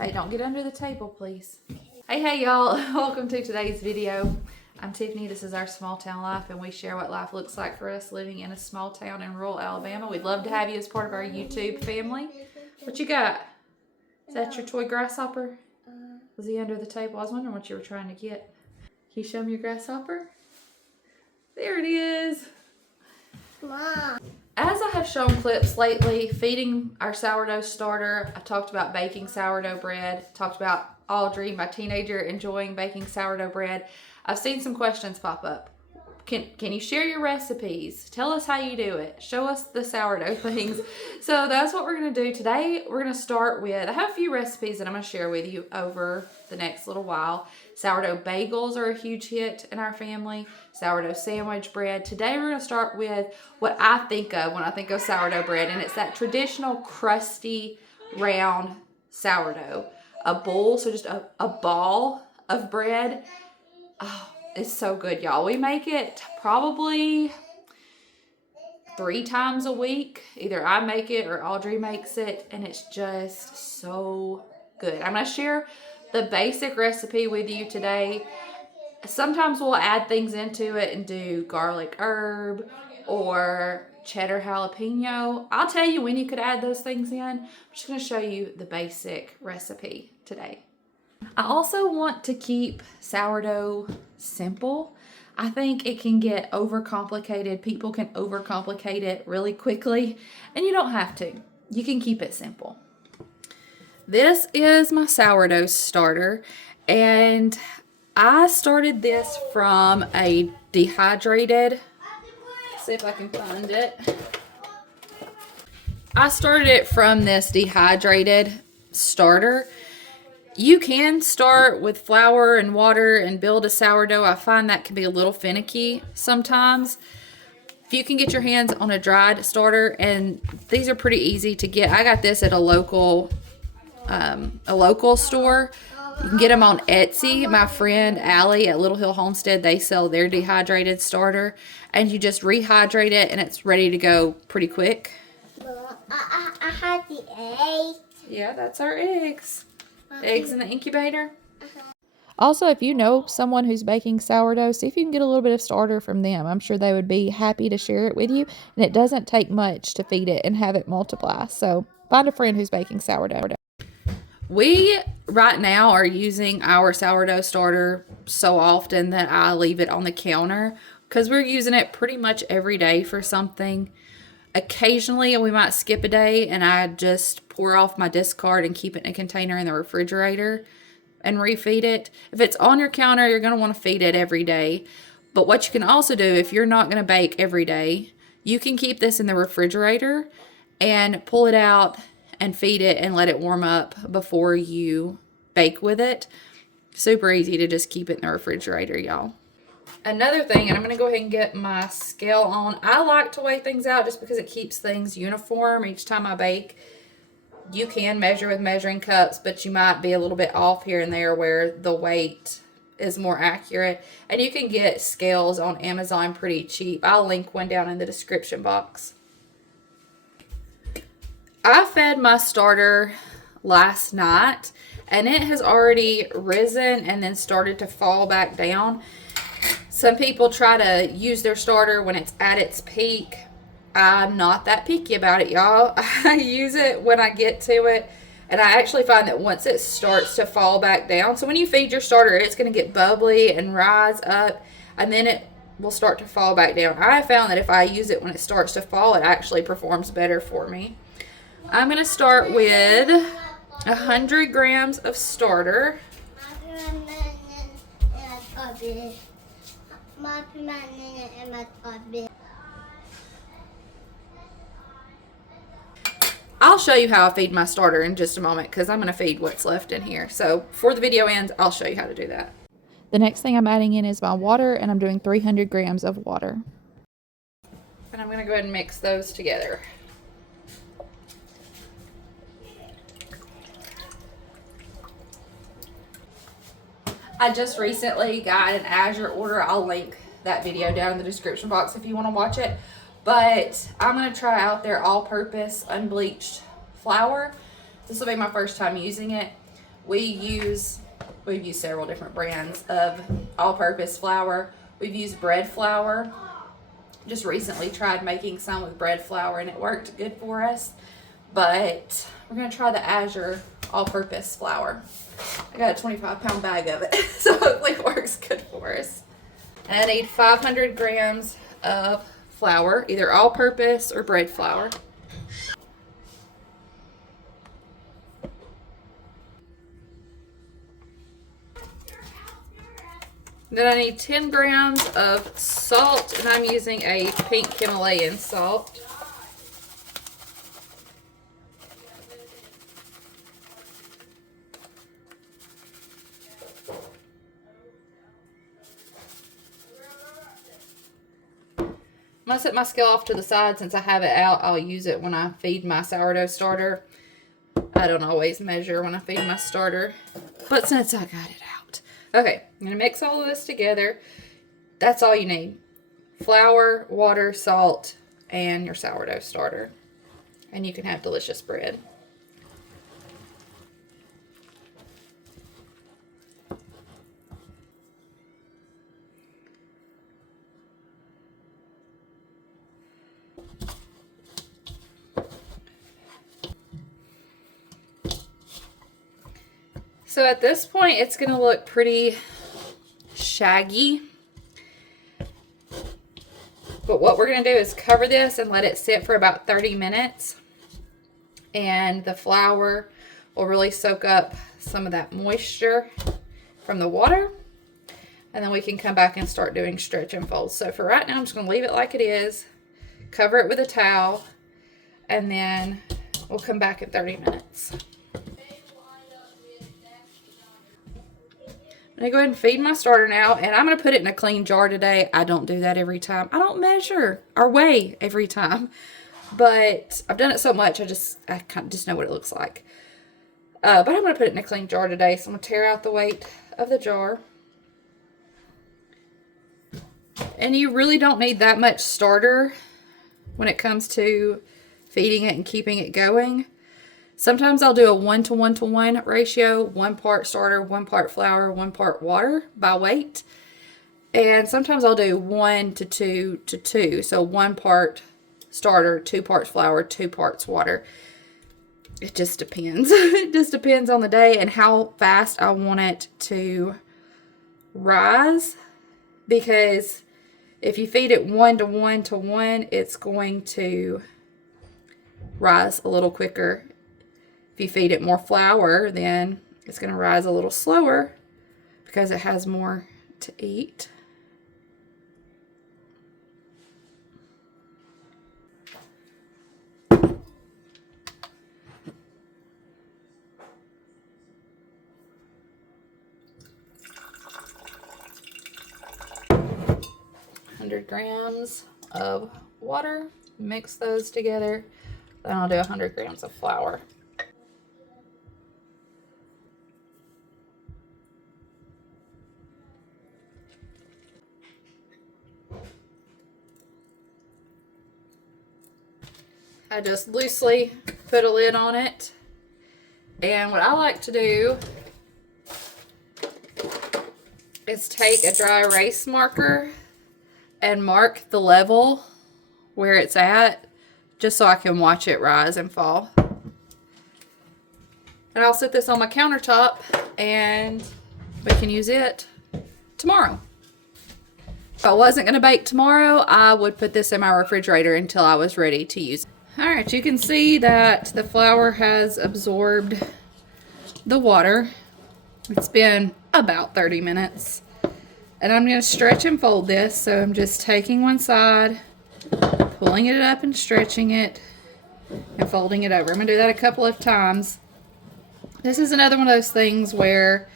Hey, don't get under the table, please. Hey y'all, welcome to today's video. I'm Tiffany, this is Our Small Town Life, and we share what life looks like for us living in a small town in rural Alabama. We'd love to have you as part of our YouTube family. What you got? Is that your toy grasshopper? Was he under the table? I was wondering what you were trying to get. Can you show me your grasshopper? There it is. Mom. As I have shown clips lately, feeding our sourdough starter, I talked about baking sourdough bread, talked about Audrey, my teenager, enjoying baking sourdough bread. I've seen some questions pop up. Can you share your recipes? Tell us how you do it. Show us the sourdough things. So that's what we're going to do today. We're going to start with, I have a few recipes that I'm going to share with you over the next little while. Sourdough bagels are a huge hit in our family. Sourdough sandwich bread. Today we're going to start with what I think of when I think of sourdough bread, and it's that traditional crusty round sourdough. A bowl, so just a ball of bread. Oh, it's so good, y'all. We make it probably 3 times a week. Either I make it or Audrey makes it, and it's just so good. I'm going to share the basic recipe with you today. Sometimes we'll add things into it and do garlic herb or cheddar jalapeno. I'll tell you when you could add those things in. I'm just going to show you the basic recipe today. I also want to keep sourdough simple. I think it can get overcomplicated. People can overcomplicate it really quickly, and you don't have to. You can keep it simple. This is my sourdough starter, and I started this from a dehydrated, let's see if I can find it. I started it from this dehydrated starter. You can start with flour and water and build a sourdough. I find that can be a little finicky sometimes. If you can get your hands on a dried starter, and these are pretty easy to get. I got this at a local store. You can get them on Etsy. My friend Allie at Little Hill Homestead, they sell their dehydrated starter, and you just rehydrate it and it's ready to go pretty quick. I had the eggs. Yeah, that's our eggs. Eggs in the incubator. Also, if you know someone who's baking sourdough, see if you can get a little bit of starter from them. I'm sure they would be happy to share it with you, and it doesn't take much to feed it and have it multiply. So find a friend who's baking sourdough. We right now are using our sourdough starter so often that I leave it on the counter because we're using it pretty much every day for something. Occasionally we might skip a day and I just pour off my discard and keep it in a container in the refrigerator and refeed it. If it's on your counter, you're going to want to feed it every day. But what you can also do, if you're not going to bake every day, you can keep this in the refrigerator and pull it out and feed it and let it warm up before you bake with it. Super easy to just keep it in the refrigerator, y'all. Another thing, and I'm going to go ahead and get my scale on. I like to weigh things out just because it keeps things uniform each time I bake. You can measure with measuring cups, but you might be a little bit off here and there where the weight is more accurate. And you can get scales on Amazon pretty cheap. I'll link one down in the description box. I fed my starter last night, and it has already risen and then started to fall back down. Some people try to use their starter when it's at its peak. I'm not that picky about it, y'all. I use it when I get to it, and I actually find that once it starts to fall back down, so when you feed your starter, it's going to get bubbly and rise up, and then it will start to fall back down. I have found that if I use it when it starts to fall, it actually performs better for me. I'm going to start with 100 grams of starter. I'll show you how I feed my starter in just a moment because I'm going to feed what's left in here. So before the video ends, I'll show you how to do that. The next thing I'm adding in is my water, and I'm doing 300 grams of water. And I'm going to go ahead and mix those together. I just recently got an AZURE order. I'll link that video down in the description box if you want to watch it. But I'm going to try out their all-purpose unbleached flour. This will be my first time using it. we've used several different brands of all-purpose flour. We've used bread flour. Just recently tried making some with bread flour and it worked good for us. But we're gonna try the AZURE all-purpose flour. I got a 25-pound bag of it, so hopefully it works good for us. And I need 500 grams of flour, either all-purpose or bread flour. Then I need 10 grams of salt, and I'm using a pink Himalayan salt. I'm going to set my scale off to the side since I have it out. I'll use it when I feed my sourdough starter. I don't always measure when I feed my starter, but since I got it out. Okay, I'm going to mix all of this together. That's all you need. Flour, water, salt, and your sourdough starter. And you can have delicious bread. So at this point, it's going to look pretty shaggy. But what we're going to do is cover this and let it sit for about 30 minutes. And the flour will really soak up some of that moisture from the water. And then we can come back and start doing stretch and folds. So for right now, I'm just going to leave it like it is. Cover it with a towel. And then we'll come back in 30 minutes. I'm going to go ahead and feed my starter now, and I'm going to put it in a clean jar today. I don't do that every time. I don't measure or weigh every time, but I've done it so much, I kind of just know what it looks like. But I'm going to put it in a clean jar today, so I'm going to tear out the weight of the jar. And you really don't need that much starter when it comes to feeding it and keeping it going. Sometimes I'll do a 1-to-1-to-1 ratio, 1 part starter, 1 part flour, 1 part water by weight. And sometimes I'll do 1-to-2-to-2. So 1 part starter, 2 parts flour, 2 parts water. It just depends. It just depends on the day and how fast I want it to rise. Because if you feed it 1-to-1-to-1, it's going to rise a little quicker. If you feed it more flour, then it's going to rise a little slower because it has more to eat. Grams of water, mix those together. Then I'll do 100 grams of flour. I just loosely put a lid on it. And what I like to do is take a dry erase marker and mark the level where it's at, just so I can watch it rise and fall. And I'll set this on my countertop and we can use it tomorrow. If I wasn't going to bake tomorrow, I would put this in my refrigerator until I was ready to use it. Alright, you can see that the flour has absorbed the water. It's been about 30 minutes. And I'm going to stretch and fold this. So I'm just taking one side, pulling it up and stretching it, and folding it over. I'm going to do that a couple of times. This is another one of those things where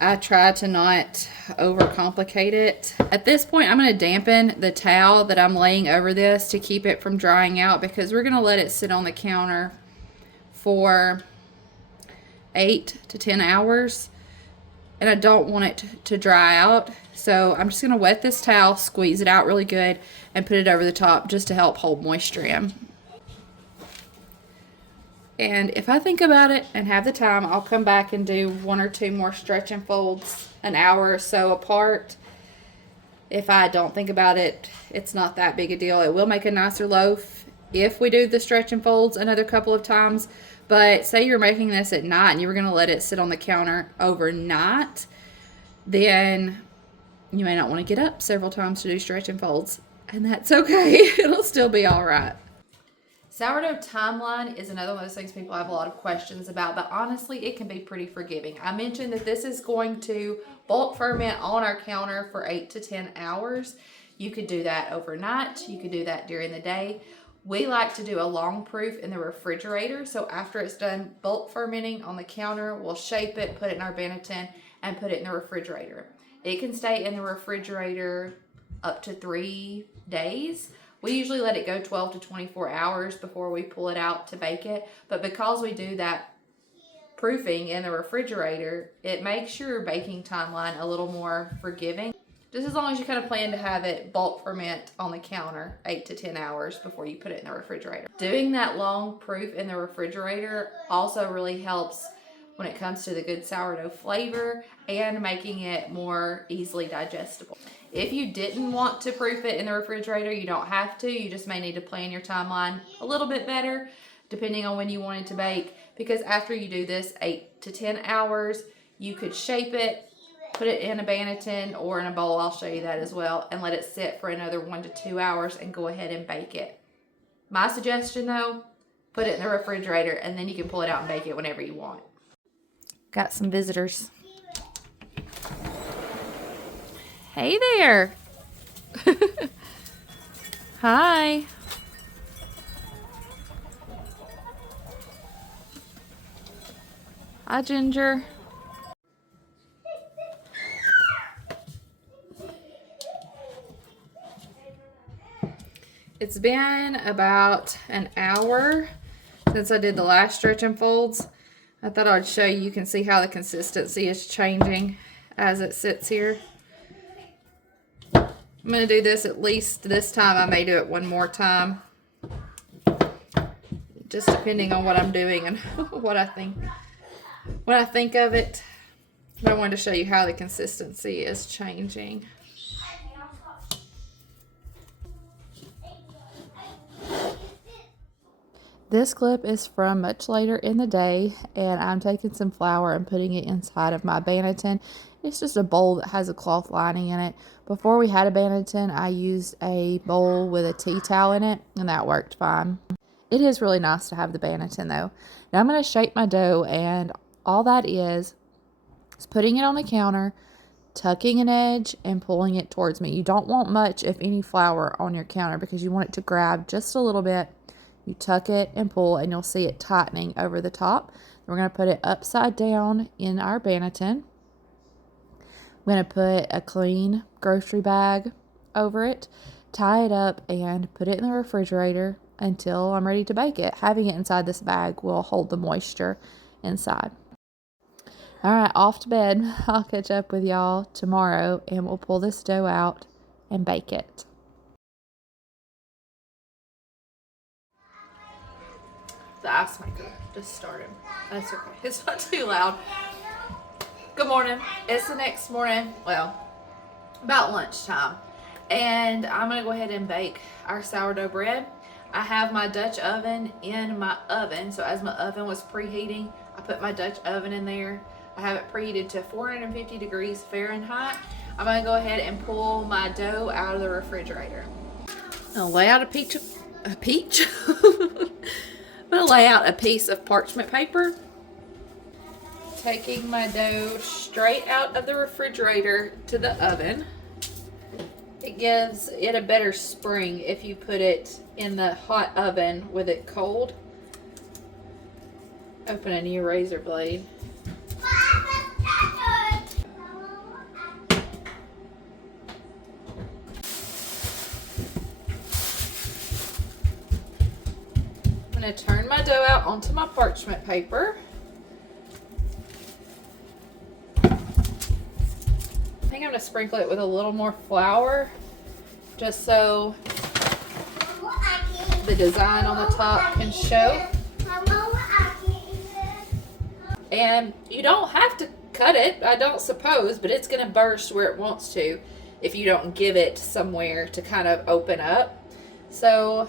I try to not overcomplicate it. At this point, I'm going to dampen the towel that I'm laying over this to keep it from drying out, because we're going to let it sit on the counter for 8 to 10 hours. And I don't want it to dry out. So I'm just going to wet this towel, squeeze it out really good, and put it over the top just to help hold moisture in. And if I think about it and have the time, I'll come back and do 1 or 2 more stretch and folds an hour or so apart. If I don't think about it, it's not that big a deal. It will make a nicer loaf if we do the stretch and folds another couple of times. But say you're making this at night and you were going to let it sit on the counter overnight, then you may not want to get up several times to do stretch and folds. And that's okay. It'll still be all right. Sourdough timeline is another one of those things people have a lot of questions about, but honestly, it can be pretty forgiving. I mentioned that this is going to bulk ferment on our counter for 8 to 10 hours. You could do that overnight. You could do that during the day. We like to do a long proof in the refrigerator. So after it's done bulk fermenting on the counter, we'll shape it, put it in our Banneton, and put it in the refrigerator. It can stay in the refrigerator up to 3 days. We usually let it go 12 to 24 hours before we pull it out to bake it. But because we do that proofing in the refrigerator, it makes your baking timeline a little more forgiving. Just as long as you kind of plan to have it bulk ferment on the counter 8 to 10 hours before you put it in the refrigerator. Doing that long proof in the refrigerator also really helps when it comes to the good sourdough flavor and making it more easily digestible. If you didn't want to proof it in the refrigerator, you don't have to. You just may need to plan your timeline a little bit better depending on when you want it to bake, because after you do this 8 to 10 hours, you could shape it, put it in a Banneton or in a bowl, I'll show you that as well, and let it sit for another 1 to 2 hours and go ahead and bake it. My suggestion though, put it in the refrigerator and then you can pull it out and bake it whenever you want. Got some visitors. Hey there. Hi. Hi, Ginger. It's been about an hour since I did the last stretch and folds. I thought I'd show you. You can see how the consistency is changing as it sits here. I'm going to do this at least this time. I may do it one more time, just depending on what I'm doing and what I think of it. But I wanted to show you how the consistency is changing. This clip is from much later in the day, and I'm taking some flour and putting it inside of my Banneton. It's just a bowl that has a cloth lining in it. Before we had a Banneton, I used a bowl with a tea towel in it, and that worked fine. It is really nice to have the Banneton though. Now I'm going to shape my dough, and all that is putting it on the counter, tucking an edge, and pulling it towards me. You don't want much, if any, flour on your counter because you want it to grab just a little bit. You tuck it and pull, and you'll see it tightening over the top. We're going to put it upside down in our Banneton. I'm going to put a clean grocery bag over it, tie it up, and put it in the refrigerator until I'm ready to bake it. Having it inside this bag will hold the moisture inside. All right, off to bed. I'll catch up with y'all tomorrow, and we'll pull this dough out and bake it. The ice maker just started. That's okay. It's not too loud. Good morning. It's the next morning. Well, about lunchtime. And I'm going to go ahead and bake our sourdough bread. I have my Dutch oven in my oven. So as my oven was preheating, I put my Dutch oven in there. I have it preheated to 450 degrees Fahrenheit. I'm going to go ahead and pull my dough out of the refrigerator. I'll lay out a piece I'm going to lay out a piece of parchment paper. Taking my dough straight out of the refrigerator to the oven. It gives it a better spring if you put it in the hot oven with it cold. Open a new razor blade. I'm going to turn my dough out onto my parchment paper. I think I'm going to sprinkle it with a little more flour just so the design on the top can show. And you don't have to cut it, I don't suppose, but it's going to burst where it wants to if you don't give it somewhere to kind of open up. So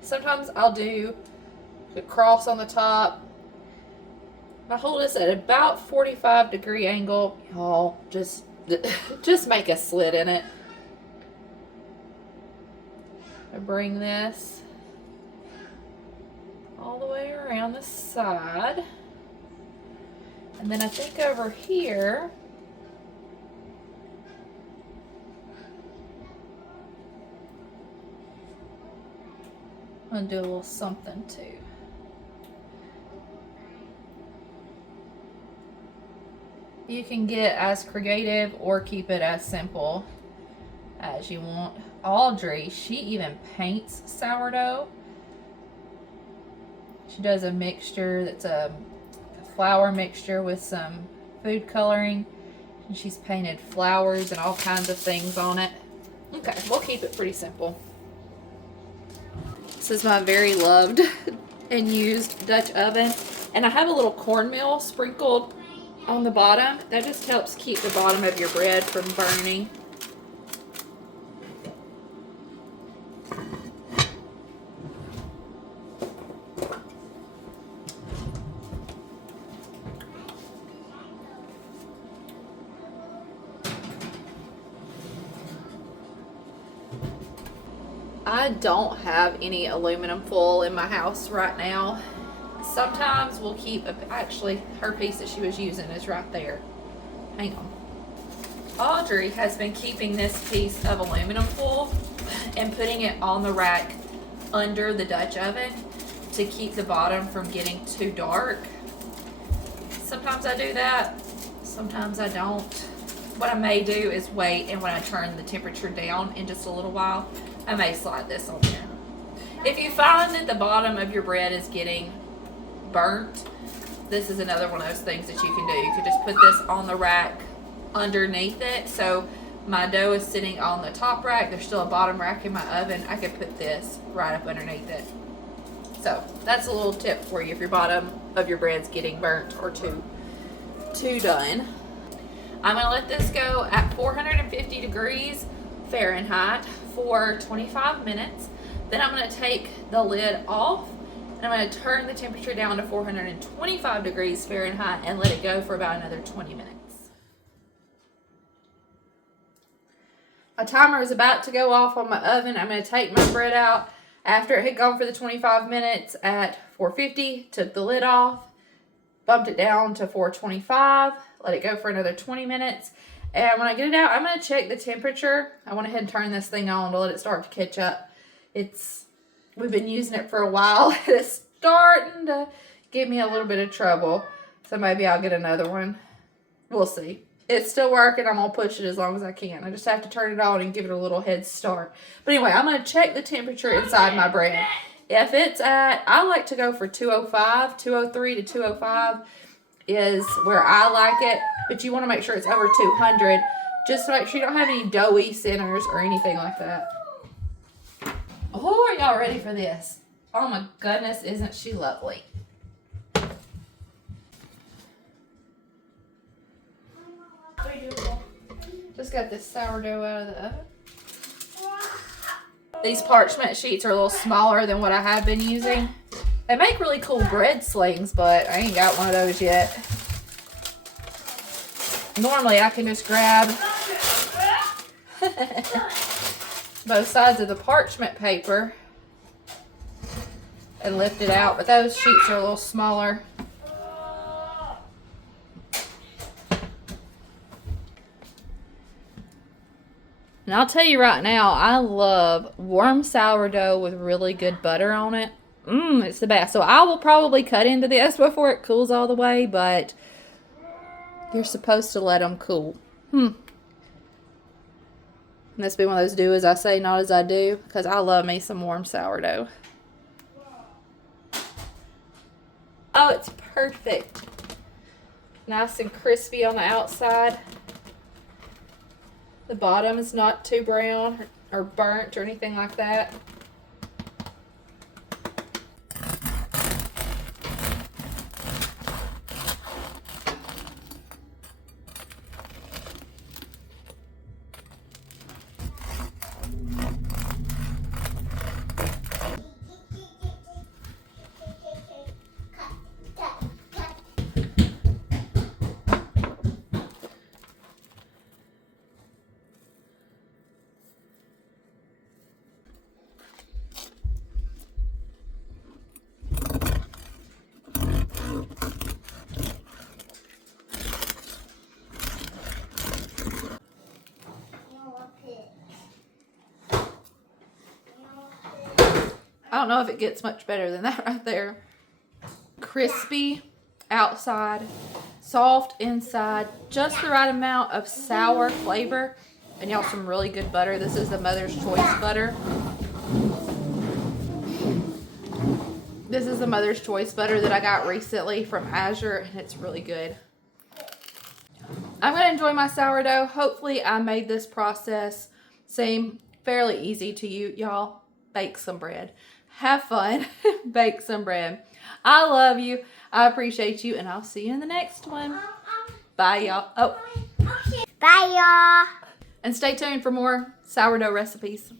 sometimes I'll do a cross on the top. I hold this at about 45-degree angle. Y'all, just make a slit in it. I bring this all the way around the side. And then I think over here, I'm going to do a little something too. You can get as creative or keep it as simple as you want. Audrey, she even paints sourdough. She does a mixture that's a flour mixture with some food coloring, and she's painted flowers and all kinds of things on it. Okay, we'll keep it pretty simple. This is my very loved and used Dutch oven, and I have a little cornmeal sprinkled on the bottom. That just helps keep the bottom of your bread from burning. I don't have any aluminum foil in my house right now. Sometimes we'll keep, actually her piece that she was using is right there. Hang on. Audrey has been keeping this piece of aluminum foil and putting it on the rack under the Dutch oven to keep the bottom from getting too dark. Sometimes I do that, sometimes I don't. What I may do is wait, and when I turn the temperature down in just a little while, I may slide this on there. If you find that the bottom of your bread is getting burnt, this is another one of those things that you can do. You can just put this on the rack underneath it. So my dough is sitting on the top rack. There's still a bottom rack in my oven. I could put this right up underneath it. So that's a little tip for you if your bottom of your bread's getting burnt or too done. I'm gonna let this go at 450 degrees Fahrenheit for 25 minutes. Then I'm going to take the lid off, and I'm going to turn the temperature down to 425 degrees Fahrenheit and let it go for about another 20 minutes. My timer is about to go off on my oven. I'm going to take my bread out after it had gone for the 25 minutes at 450, took the lid off, bumped it down to 425, let it go for another 20 minutes. And when I get it out, I'm going to check the temperature. I went ahead and turned this thing on to let it start to catch up. We've been using it for a while. It's starting to give me a little bit of trouble. So maybe I'll get another one. We'll see. It's still working. I'm going to push it as long as I can. I just have to turn it on and give it a little head start. But anyway, I'm going to check the temperature inside my bread. If it's at, I like to go for 205, 203 to 205. Is where I like it, but you want to make sure it's over 200 just to make sure you don't have any doughy centers or anything like that. Oh, are y'all ready for this? Oh my goodness, isn't she lovely? Just got this sourdough out of the oven. These parchment sheets are a little smaller than what I have been using. They make really cool bread slings, but I ain't got one of those yet. Normally, I can just grab both sides of the parchment paper and lift it out, but those sheets are a little smaller. And I'll tell you right now, I love warm sourdough with really good butter on it. It's the best. So I will probably cut into this before it cools all the way, but you're supposed to let them cool. And this be one of those do as I say, not as I do, because I love me some warm sourdough. Oh, it's perfect. Nice and crispy on the outside. The bottom is not too brown or burnt or anything like that. I don't know if it gets much better than that right there. Crispy outside, soft inside, just the right amount of sour flavor, and y'all some really good butter. This is the Mother's Choice butter. This is the Mother's Choice butter that I got recently from AZURE, and it's really good. I'm going to enjoy my sourdough. Hopefully I made this process seem fairly easy to you. Y'all, bake some bread. Have fun. Bake some bread. I love you. I appreciate you, and I'll see you in the next one. Bye, y'all. Oh. Bye, y'all. And stay tuned for more sourdough recipes.